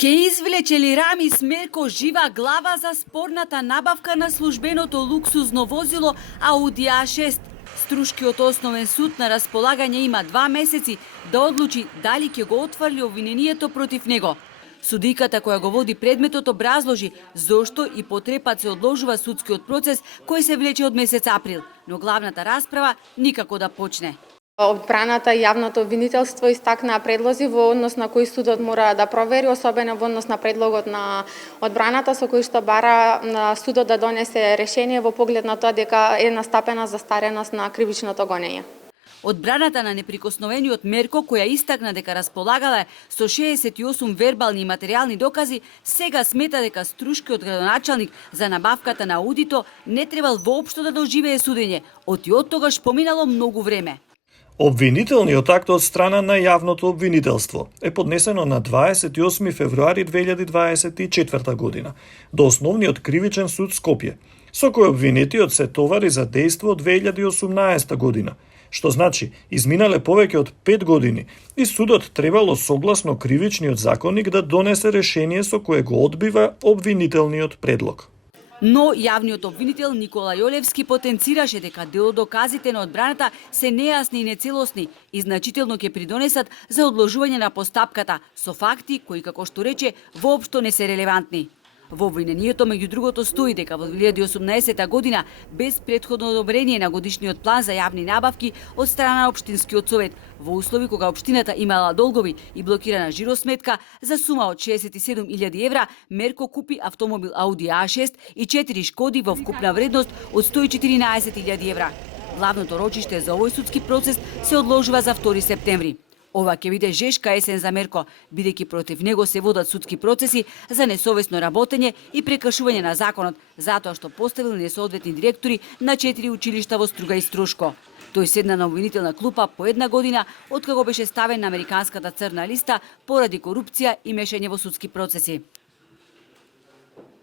Ке извлече ли Рамис Мерко жива глава за спорната набавка на службеното луксузно возило Ауди А6? Струшкиот основен суд на располагање има 2 месеци да одлучи дали ќе го отфрли обвинението против него. Судиката која го води предметот образложи зошто и потрепат се одложува судскиот процес кој се влече од месец април, но главната расправа никако да почне. Одбраната и јавното обвинителство истакнаа предлози во однос на кои судот мора да провери, особено во однос на предлогот на одбраната со кој што бара на судот да донесе решение во поглед на тоа дека е настапена застареност на кривичното гонење. Одбраната на неприкосновениот Мерко, која истакна дека располагала со 68 вербални и материјални докази, сега смета дека Струшкиот градоначалник за набавката на Аудито не требал воопшто да доживее судење, од тогаш поминало многу време. Обвинителниот акт од страна на јавното обвинителство е поднесено на 28 февруари 2024 година до Основниот кривичен суд Скопје, со кој обвинетиот се товари за дејство од 2018 година, што значи изминале повеќе од 5 години и судот требало согласно кривичниот законник да донесе решение со кое го одбива обвинителниот предлог. Но јавниот обвинител Никола Јолевски потенцираше дека дел од доказите на одбраната се нејасни и нецелосни и значително ќе придонесат за одложување на постапката со факти кои, како што рече, воопшто не се релевантни. Во обвинението меѓу другото стои дека во 2018 година без претходно одобрение на годишниот план за јавни набавки од страна на општинскиот совет, во услови кога општината имала долгови и блокирана жиросметка за сума од 67.000 евра, Мерко купи автомобил Ауди А6 и 4 Шкоди во вкупна вредност од 114.000 евра. Главното рочиште за овој судски процес се одложува за 2 септември. Ова ќе биде жешка есен за Мерко, бидејќи против него се водат судски процеси за несовесно работење и прекршување на законот, затоа што поставил несоодветни директори на 4 училишта во Струга и Струшко. Тој седна на обвинителна клупа по 1 година откако беше ставен на американската црна листа поради корупција и мешање во судски процеси.